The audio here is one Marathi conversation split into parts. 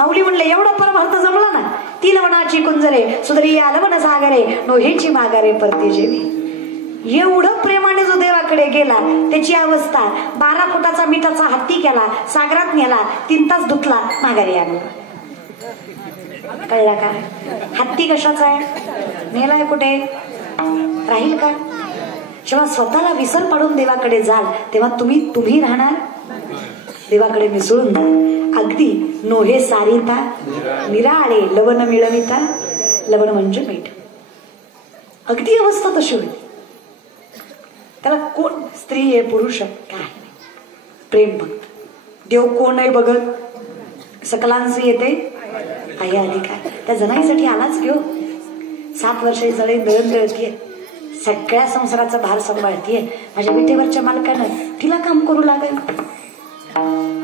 माऊली म्हणले एवढा परमार्थ जमला ना. ती लवणाची कुंजरे सुंदरी या लवण सागरे नोहेची मागारे परती जेवी. एवढं प्रेमाने जो देवाकडे गेला त्याची अवस्था 12 फुटाचा मिठाचा हत्ती केला, सागरात नेला, 3 तास धुतला, माघारी आणला. कळला का? हत्ती कशाचा आहे? नेलाय कुठे? राहील का? जेव्हा स्वतःला विसर पडून देवाकडे जाल तेव्हा तुम्ही राहणार देवाकडे मिसळून जा. अगदी नोहे सारिता निराळे लवण मिळविता. लवण म्हणजे मीठ. अगदी अवस्था तशी होती. त्याला कोण स्त्री आहे पुरुष आहे काय प्रेम भक्त. देव कोण आहे बघत सकलांचे येते आई अधिकार. त्या जनाईसाठी आलाच घेऊ. 7 वर्ष जळे दळण दळतीये, सगळ्या संसाराचा भार सांभाळतीये. माझ्या विटेवरच्या मालकानं तिला काम करू लागेल.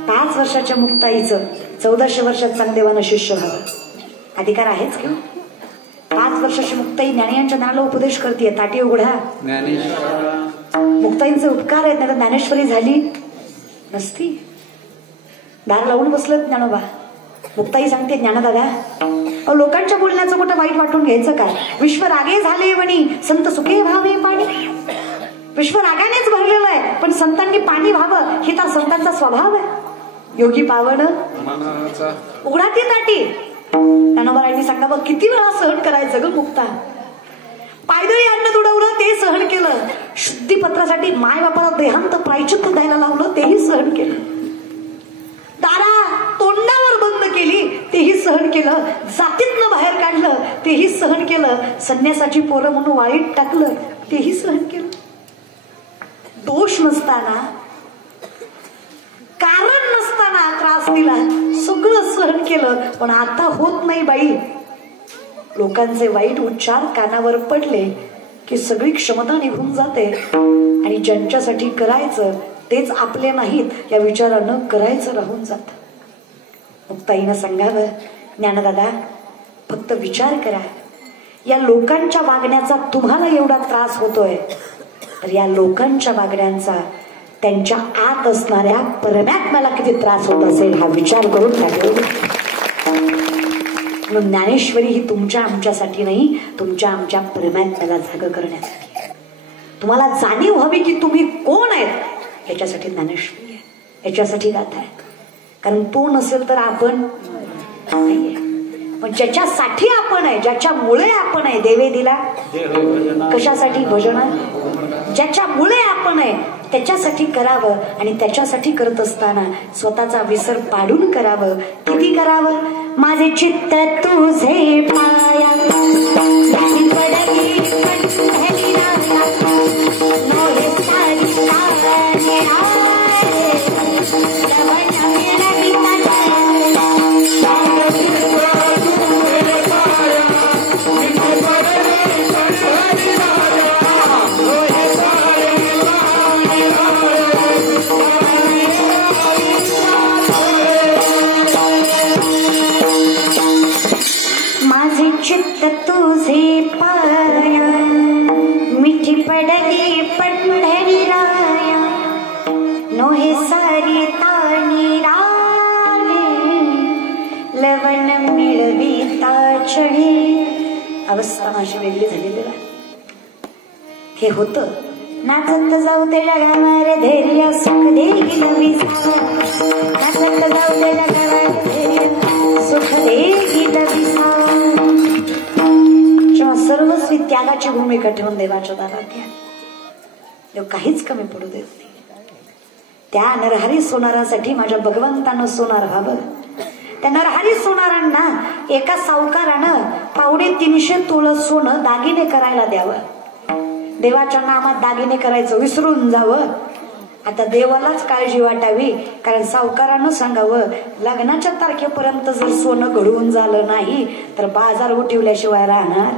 5 वर्षाच्या मुक्ताईचं 1400 वर्षात चांगदेवानं शिष्य व्हावं अधिकार आहेच घेऊ. 5 वर्षाची मुक्ताई ज्ञानियांच्या नाला उपदेश करते. ताटी उघडा. मुक्ताईंचे उपकार आहेत नाही तर ज्ञानेश्वरी झाली नसती. दार लावून बसलं ज्ञानोबा. मुक्ताई सांगते ज्ञानदादा लोकांच्या बोलण्याचं कुठं वाईट वाटून घ्यायचं काय. विश्व रागे झाले वणी संत सुखे व्हावे पाणी. विश्व रागानेच भरलेलं आहे पण संतांनी पाणी व्हावं हे तर संतांचा स्वभाव आहे. योगी पावन उघडा ती ताटी. ज्ञानोबारांनी सांगा किती वेळा सहन करायचं ग मुक्ता. पायदळी अन्न तुडवलं ते सहन केलं. शुद्धीपत्रासाठी माय बापाला देहांत प्रायचित्त द्यायला लावलं तेही सहन केलं. दारा तोंडावर बंद केली तेही सहन केलं. जातीतनं बाहेर काढलं तेही सहन केलं. संन्यासाची पोरं म्हणून वाईट टाकलं तेही सहन केलं. दोष नसताना कारण नसताना त्रास दिला सगळं सहन केलं. पण आता होत नाही बाई. लोकांचे वाईट उच्चार कानावर पडले की सगळी क्षमता निघून जाते आणि ज्यांच्यासाठी करायचं तेच आपले नाहीत या विचारानं करायचं राहून जात. मुक्ताईनं सांगावं ज्ञानदादा फक्त विचार करा. या लोकांच्या वागण्याचा तुम्हाला एवढा त्रास होतोय तर या लोकांच्या वागण्यांचा त्यांच्या आत असणाऱ्या परमात्म्याला किती त्रास होत असेल हा विचार करून टाकलं. म्हणून ज्ञानेश्वरी ही तुमच्या आमच्यासाठी नाही तुमच्या आमच्या परमात्म्याला जाग करण्यासाठी. तुम्हाला जाणीव व्हावी की तुम्ही कोण आहेत याच्यासाठी ज्ञानेश्वरी आहे. याच्यासाठी गाथा आहे. कारण तो नसेल तर आपण नाहीये. पण ज्याच्यासाठी आपण आहे ज्याच्यामुळे आपण आहे देवे दिला कशासाठी भजन. ज्याच्यामुळे आपण आहे त्याच्यासाठी करावं आणि त्याच्यासाठी करत असताना स्वतःचा विसर पाडून करावं. किती करावं. माझे चित्त तुझे पाया चित्त तुझे पाया मिठी पडली पंढरी राया नोहे सारी तानी राणे लवण मिळविता चढे. अवस्था माझी वेगळी झालेली आहे. हे होतं नाचत जाऊ ते जगावर धैर्य सुख देईल विसावा. नाचत जाऊ ते जगावर धैर्य सुख देईल विसावा. सर्वस्वी त्यागाची भूमिका ठेवून देवाच्या दारात या. देव काहीच कमी पडू देत नाही. त्या नरहरी सोनारासाठी माझ्या भगवंतानं सोनार व्हावं. त्या नरहरी सोनारांना एका सावकारानं 350 तोळ सोनं दागिने करायला द्यावं. देवाच्या नामात दागिने करायचं विसरून जावं. आता देवालाच काळजी वाटावी कारण सावकारानं सांगावं लग्नाच्या तारखेपर्यंत जर सोनं घडवून झालं नाही तर बाजार उठवल्याशिवाय राहणार.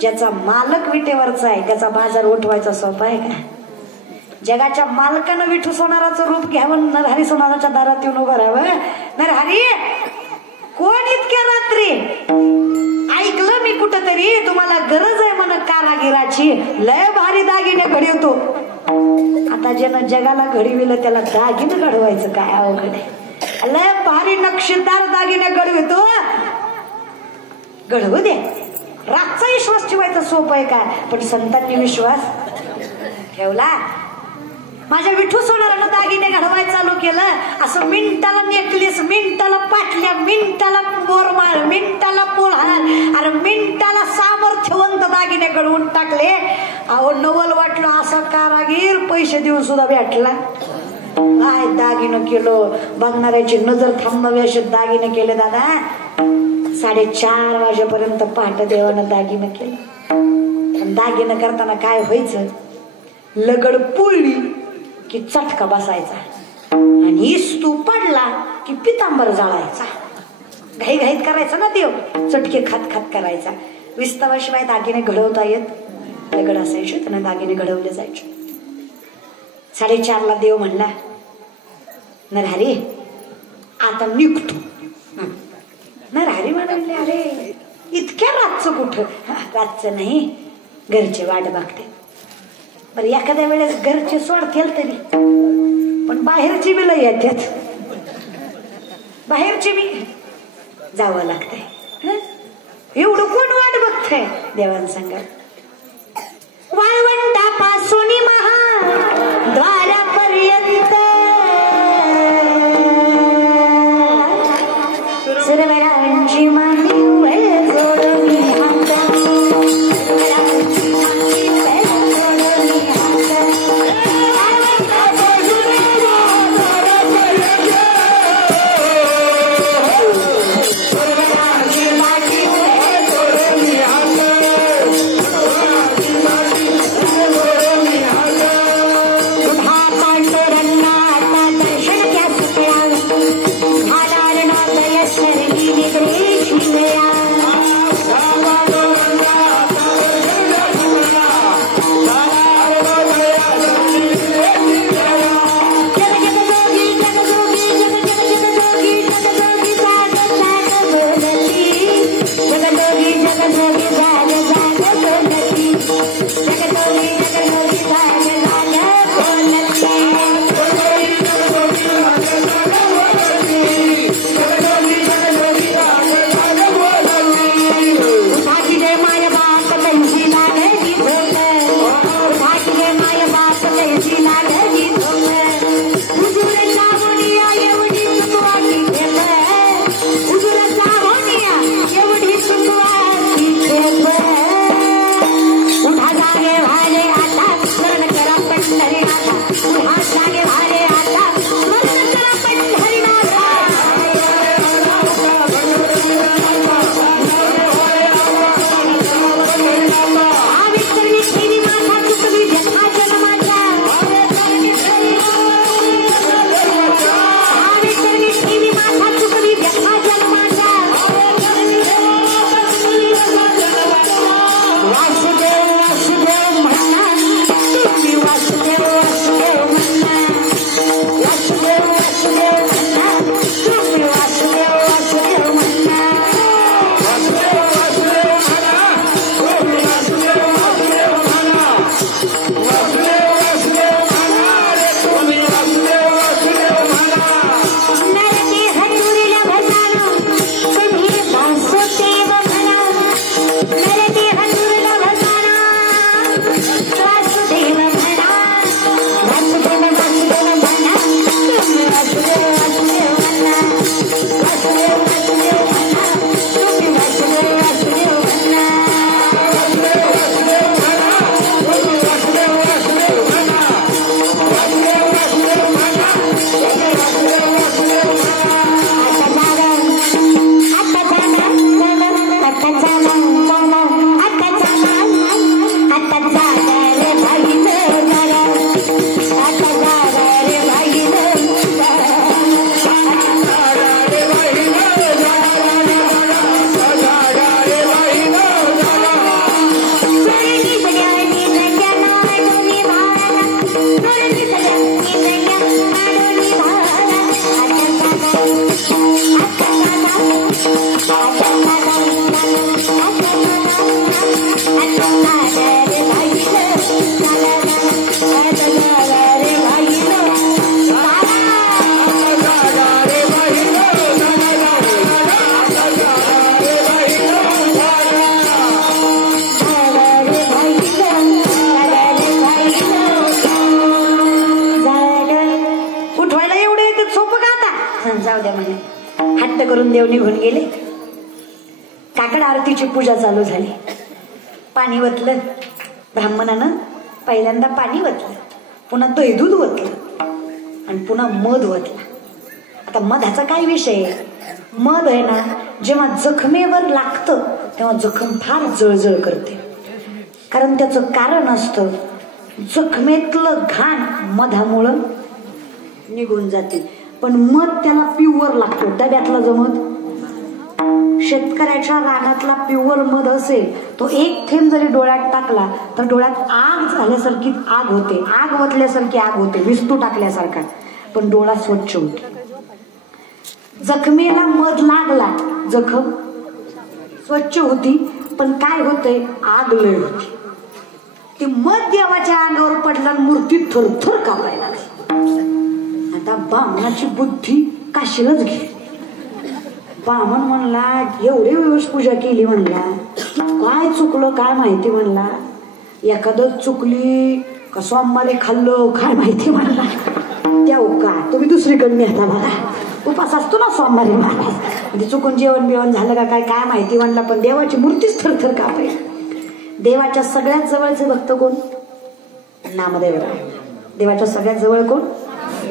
ज्याचा मालक विटेवरचा आहे त्याचा बाजार उठवायचा सोपा आहे का. जगाच्या मालकानं विठू सोनाराचं रूप घ्यावं नरहरी सोनाराच्या दारात येऊन उभं राहावं. नरहरी कोण इतक्या रात्री ऐकलं मी कुठंतरी तुम्हाला गरज आहे म्हण कारागिराची लय भारी दागिने घडवतो. आता ज्यानं जगाला घडविलं त्याला दागिने घडवायचं काय अवघड आहे. लय भारी नक्षीदार दागिने घडवितो. घडवू दे. रातचा विश्वास ठेवायचा सोपं आहे काय, पण संतांनी विश्वास ठेवला. माझ्या विठू सोनारानं दागिने घडवायला चालू केलं. असं मिनिटाला नेकलेस, मिनिटाला पाटल्या, मिनिटाला बोरमाळ, मिनिटाला पोळहार, अरे मिनिटाला सामर्थ्यवंत दागिने घडवून टाकले. अहो नवल वाटलं असं कारागीर पैसे देऊन सुद्धा भेटला. काय दागिनं केलं, बघणाऱ्याची नजर थांबवावी असे दागिने केले दादा. 4:30 वाजेपर्यंत पहाटे देवानं दागिनं केलं. दागिनं करताना काय व्हायचं, लगड पुळली की चटका बसायचा आणि इस्तू पडला की पितांबर जाळायचा. घाई घाईत करायचा ना देव, चटके खात खात करायचा. 20 वर्षाशिवाय दागिने घडवता येत. लगड असायचे, त्यांना दागिने घडवले जायचे. 4:30 देव म्हणला, नरहरी आता निघतो. नरहरी म्हणाले, अरे इतक्या रातचं कुठं? रातचं नाही, घरचे वाट बघते. बरं एखाद्या वेळेस घरचे सोडतील तरी, पण बाहेरची बी लय येतात. बाहेरची बी जावं लागतंय. एवढं कोण वाट बघतंय? देवान सांगा, वाळवंटापासून महाद्वारापर्यंत सुरवरांची मांडी जोडून जाऊ द्या म्हणे. हट्ट करून देव निघून गेले. काकड आरतीची पूजा चालू झाली. पाणी वतलं ब्राह्मणानं. पहिल्यांदा पाणी वतलं, पुन्हा दही दूध वतलं आणि पुन्हा मध वतला. आता मधाचा काय विषय आहे? मध आहे ना, जेव्हा जखमेवर लागतं तेव्हा जखम फार जळजळ करते. कारण त्याचं कारण असतं, जखमेतलं घाण मधामुळं निघून जाते. पण मध त्याला प्युअर लागतो, डब्यातला जो मध, शेतकऱ्याच्या रानातला प्युअर मध असेल, तो एक थेंब जरी डोळ्यात टाकला तर डोळ्यात आग झाल्यासारखी आग होते, आग वतल्यासारखी आग होते, विस्तू टाकल्यासारखा, पण डोळा स्वच्छ होतो. जखमेला मध लागला, जखम स्वच्छ होती, पण काय होतंय, आग लय होती. ते मध देवाच्या अंगावर पडला, मूर्ती थरथर कापायला लागली. आता बामणाची बुद्धी काशीलाच घे. बामण म्हणला, एवढे दिवस पूजा केली म्हणला, काय चुकलं काय माहिती म्हणला, एखादं चुकली का सोमवारी खाल्लं काय माहिती म्हणला. त्या का तुम्ही दुसरीकडे नेता मला, उपास असतो ना सोमवारी महाराज, म्हणजे चुकून जेवण बिवण झालं का काय काय माहिती म्हणला. पण देवाची मूर्तीच थरथर कापे. देवाच्या सगळ्यात जवळचे भक्त कोण? नामदेवराय. देवाच्या सगळ्यात जवळ कोण?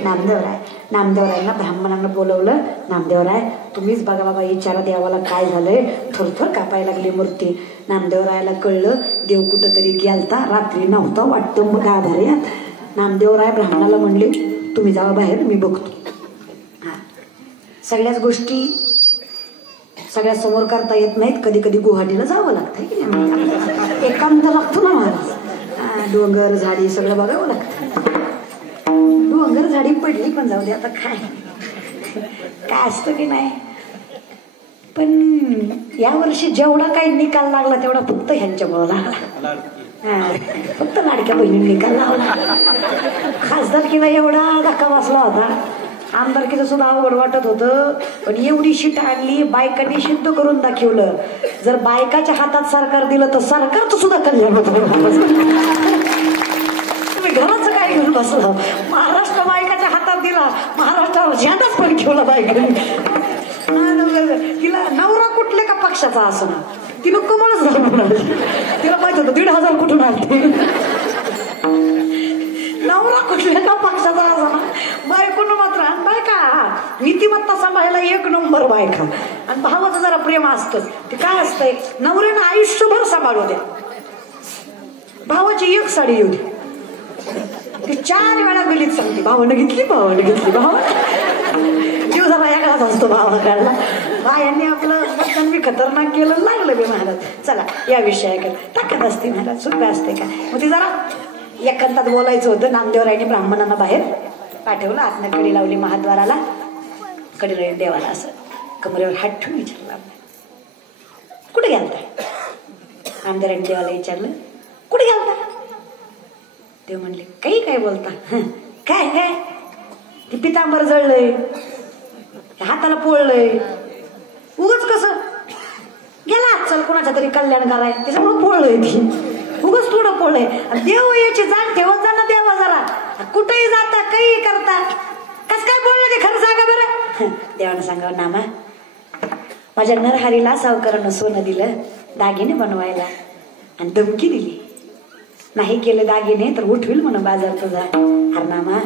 नामदेवराय. नामदेवरायांना ब्राह्मणांना बोलवलं. नामदेवराय तुम्हीच बघा बाबा, विचारा देवाला काय झालंय, थरथर कापायला लागली मूर्ती. नामदेवरायाला कळलं देव कुठंतरी गेलता, रात्री नव्हता वाटतं मग आधार्यात. नामदेवराय ब्राह्मणाला म्हणले, तुम्ही जावा बाहेर, मी बघतो. हा, सगळ्याच गोष्टी सगळ्या समोर करता येत नाहीत. कधी कधी गुवाहाटीला जावं लागतं की नाही, एकांत लागतो ना महाराज. डोंगर झाडी सगळं बघावं लागतं. डोंगर झाडी पडली पण जाऊ दे, आता काय काय असतं की नाही. पण या वर्षी जेवढा काही निकाल लागला तेवढा फक्त ह्यांच्यामुळं लागला. फक्त लाडक्या बहिणींनी निकाल लावला. खासदारकीला एवढा धक्का बसला होता, आमदारकीचं सुद्धा अवघड वाटत होतं. पण एवढी शीट आणली, बायकांनी सिद्ध करून दाखवलं. जर बायकाच्या हातात सरकार दिलं तर सरकारचं सुद्धा कल्याण होतं. तुम्ही घराचं काय घेऊन बसलं, महाराष्ट्र बायकाच्या हातात दिला, महाराष्ट्रावर झेंडाच पण ठेवला बायकांनी. तिला नवरा कुठल्या का पक्षाचा असं ना, तिनं कमळच घालून, तिला माहित होतं 1,500 कुठून आणते. नवरा कुठल्या का पक्षाचा असं ना, बायकोनं मात्र बायका नीतिमत्ता सांभाळायला एक नंबर बायका. आणि भावाचं जरा प्रेम असतं, ते काय असतंय, नवऱ्यानं आयुष्यभर सांभाळू द्या, भावाची एक साडी येऊ दे, ती 4 वेळा गलीत सांगते, भावानं घेतली भावानं घेतली. जीव जरा वेगळाच असतो भावाकडला. बायांनी आपलं मतदान बी खतरनाक केलं, लागलं बी महाराज. चला या विषयाकडे ताकद असते महाराज, सोपे असते का. मग ती जरा एकांतात बोलायचं होतं. नामदेवरायने ब्राह्मणांना बाहेर पाठवलं, आतनं कडी लावली महाद्वाराला. कडे देवाला असं कमरेवर हात ठेवून विचारला, कुठे गेलता? नामदेवरायने देवाला विचारलं, कुठे गेलता? ते म्हणले, काही काय बोलता, काय काय ती पितांबर जळलंय, हाताला पोळलंय, उगच कसं गेला चल कोणाच्या तरी कल्याण कराय, त्याच्यामुळे पोळलंय ती, उगच थोडं पोळलंय. देव याची जाण ठेवत जा ना देवा जरा, कुठेही जाता काही करता, कस काय बोललं ते खरं सांगा बरं. देवानं सांगावं, नामा माझ्या नरहरीला सावकारानं सोनं दिलं दागिने बनवायला आणि धमकी दिली, नाही केले दागिने तर उठविल म्हणून बाजार तुझा. अरे नामा,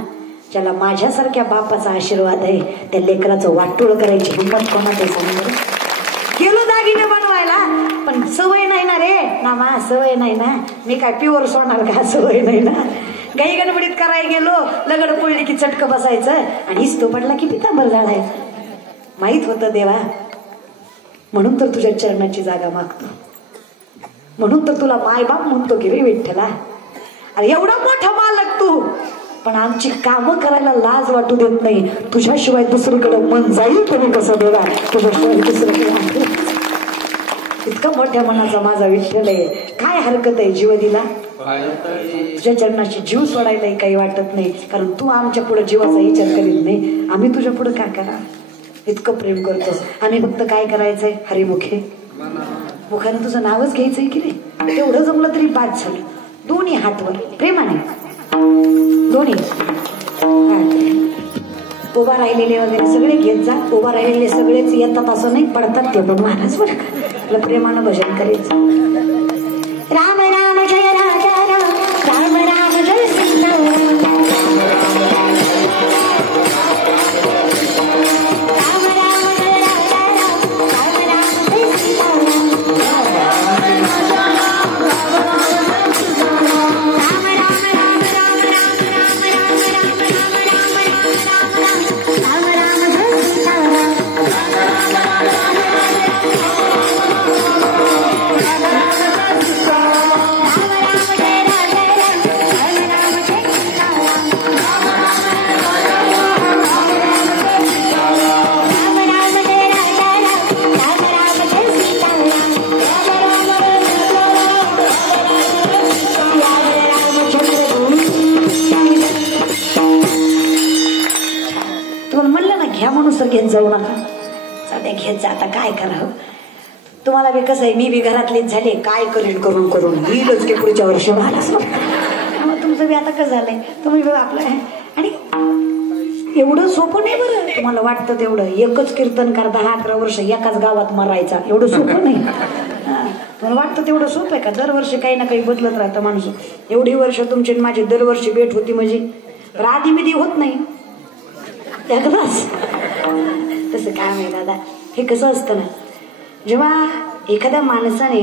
ज्याला माझ्यासारख्या बापाचा आशीर्वाद आहे त्या लेकराचं वाटोळ करायची हिंमत कोणाचं सांग. गेलो दागिने बनवायला, पण सवय नाही ना रे नामा, सवय नाही ना, मी काय प्युअर सोडणार का, सवय नाही ना. गाई गडबडीत करायला गेलो, लगड पडली की चटकं बसायचं आणि हिस्तो पडला की पितांबर जाळायचं. माहित होतं देवा, म्हणून तर तुझ्या चरणाची जागा मागतो, म्हणून तर तुला मायबाप म्हणतो की रे विठ्ठला. अरे एवढा मोठा मालक तू, पण आमची कामं करायला लाज वाटू देत नाही. तुझ्याशिवाय दुसरीकडे मन जाईल तुम्ही कसं देवा, तुझ्याशिवाय दुसरीकडे. इतका मोठ्या मनाचा माझा विठ्ठल आहे, काय हरकत आहे जीव दिला. तुझ्या चरणाशी जीव सोडायलाही काही वाटत नाही, कारण तू आमच्या पुढे जीवाचा विचार करीत नाही, आम्ही तुझ्या पुढे काय करा. इतकं प्रेम करतोस. आम्ही फक्त काय करायचंय, हरिमुखे, मुखाने तुझं नावच घ्यायचंय की नाही, तेवढं जमलं तरी बाद झालं. दोन्ही हातवर प्रेमाने, दोन्ही उभा राहिलेले वगैरे सगळे घेत जा. उभा राहिलेले सगळेच येतात असं नाही, पडतात ते पण महाराज बरं का. प्रेमानं भजन करायचं. राम राम जय राजा राम, राम राम जय सीताराम, राम राम जय राजा राम, राम राम जय सीताराम, घेत जाऊ नका. सध्या घेत जा. आता काय करावं, तुम्हाला बी कसं आहे, मी बी घरातलेच झाले, काय करेल करून करून येईलच की पुढच्या वर्षी मला. तुमचं बी आता कसं झालंय, तुम्ही आपलं आहे. आणि एवढं सोपं नाही बरं, तुम्हाला वाटतं तेवढं. एकच कीर्तन कर 10-11 वर्ष एकाच गावात मरायचा, एवढं सोपं नाही. तुम्हाला वाटतं तेवढं सोपं आहे का? दरवर्षी काही ना काही बदलत राहतं माणूस. एवढी वर्ष तुमची माझी दरवर्षी भेट होती म्हणजे आधी बिधी होत नाही एकदाच. तसं काय माहिती दादा, हे कसं असतं ना, जेव्हा एखाद्या माणसाने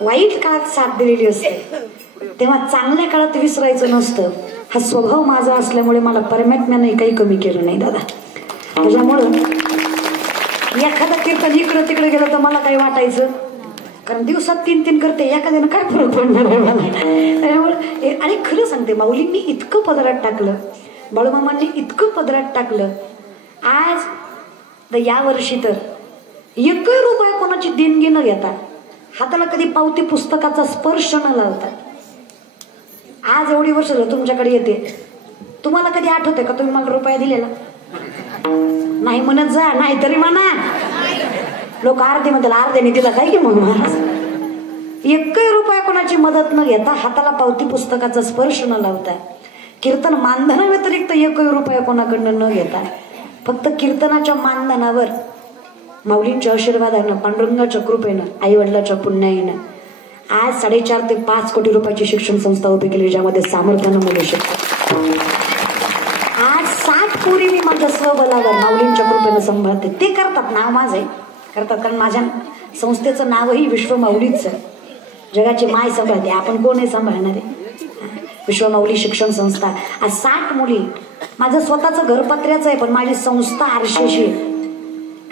वाईट काळात साथ दिलेली असते तेव्हा चांगल्या काळात विसरायचं नसतं. हा स्वभाव माझा असल्यामुळे मला परमात्म्याने काही कमी केलं नाही दादा. त्याच्यामुळं एखादा कीर्तन इकडं तिकडे गेलं तर मला काही वाटायचं, कारण दिवसात 3-3 करते, एखाद्यानं काय फरक पडणार आहे मला. त्यामुळे आणि खरं सांगते, माऊलींनी इतकं पदरात टाकलं, बाळूमामांनी इतकं पदरात टाकलं. आज या वर्षी तर 1 रुपया कोणाची देणगी न घेता, हाताला कधी पावती पुस्तकाचा स्पर्श न लावता, आज एवढी वर्ष तुमच्याकडे येते. तुम्हाला कधी आठवतंय का तुम्ही मला रुपया दिलेला? नाही म्हणत जा, नाही तरी म्हणा. लोक अर्धे म्हणतात अर्ध्याने दिला काय की मग महाराज. 1 रुपया कोणाची मदत न घेता, हाताला पावती पुस्तकाचा स्पर्श न लावता, कीर्तन मानधना व्यतिरिक्त 1 रुपया कोणाकडनं न घेता, फक्त कीर्तनाच्या मानधनावर माऊलींच्या आशीर्वादानं, पांडुरंगाच्या कृपेनं, आई वडिलाच्या पुण्याईनं आज 4.5 ते 5 कोटी रुपयाची शिक्षण संस्था उभी केली, ज्यामध्ये सामर्थ्यानं मुलं शिकतात. आज 60 पोरी मी माझ्या स्वबलावर माऊलींच्या कृपेनं सांभाळते. ते करतात, नाव माझं आहे, करतात, कारण माझ्या संस्थेचं नावही विश्व माऊलीच आहे. जगाची माय सांभाळते, आपण कोण आहे सांभाळणार आहे? विश्व माऊली शिक्षण संस्था. आज 60 मुली. माझं स्वतःचं घरपत्र्याचं आहे, पण माझी संस्था आरशेशी.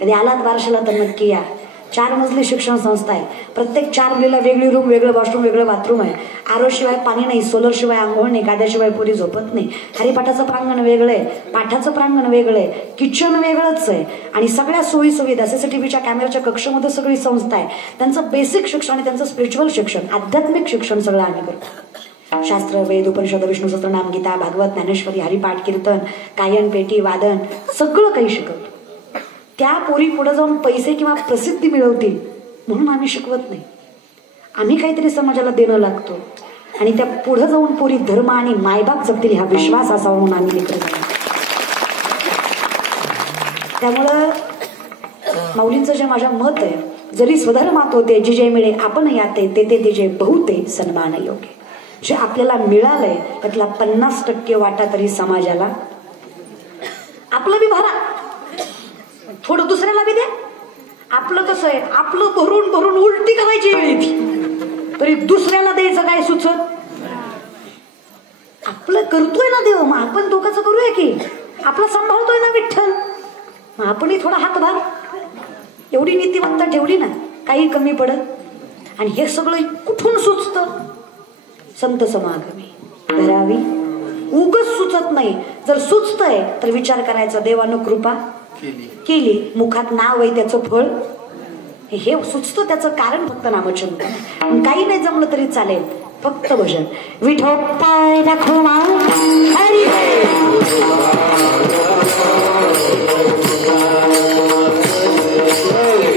कधी आलात बारशाला तर नक्की या. 4 मजली शिक्षण संस्था आहे. प्रत्येक 4 मुलीला वेगळी रूम, वेगळं वॉशरूम, वेगळं बाथरूम आहे. आरो शिवाय पाणी नाही, सोलर शिवाय आंघोळ नाही, काद्याशिवाय पुरी झोपत नाही. हरिपाठाचं प्रांगण वेगळं आहे, पाठाचं प्रांगण वेगळं आहे, किचन वेगळंच आहे, आणि सगळ्या सोयी सुविधा CCTVच्या कॅमेऱ्याच्या कक्षामध्ये सगळी संस्था आहे. त्यांचं बेसिक शिक्षण आणि त्यांचं स्पिरिच्युअल शिक्षण, आध्यात्मिक शिक्षण सगळं आम्ही करतो. शास्त्र, वेद, उपनिषद, विष्णू सहस्त्रनाम, गीता, भागवत, ज्ञानेश्वरी, हरिपाठ, कीर्तन, गायन, पेटी, वादन, सगळं काही शिकवतो. त्या पोरी पुढे जाऊन पैसे किंवा प्रसिद्धी मिळवतील म्हणून आम्ही शिकवत नाही. आम्ही काहीतरी समाजाला देणं लागतो, आणि त्या पुढे जाऊन पोरी धर्म आणि मायबाप जगतील हा विश्वास असावा म्हणून आम्ही लेकरं. त्यामुळं माऊलींचं जे माझं मत आहे, जरी स्वधर्मात होते जिजे मिळे आपण याते, ते जे बहुते सन्मान योग्य. जे आपल्याला मिळालंय त्यातला 50% वाटा तरी समाजाला आपलं बी भरा, थोडं दुसऱ्याला बी द्या. आपलं कसं आहे, आपलं भरून भरून उलटी करायची वेळ येते, तरी दुसऱ्याला द्यायचं काय सुचत. आपलं करतोय ना देव, मग आपण दोघांचं करूया की. आपलं सांभाळतोय ना विठ्ठल, मग आपणही थोडा हातभार. एवढी नीतिमत्ता ठेवली ना, काही कमी पडत. आणि हे सगळं कुठून सुचतं? संत समागमी करावी. उगच सुचत नाही. जर सुचतंय तर विचार करायचा, देवानं कृपा केली, मुखात नाव आहे त्याचं फळ. हे सुचतं, त्याचं कारण फक्त नामचिंतन. काही नाही जमलं तरी चालेल, फक्त भजन. विठोपाय दाखवा हरी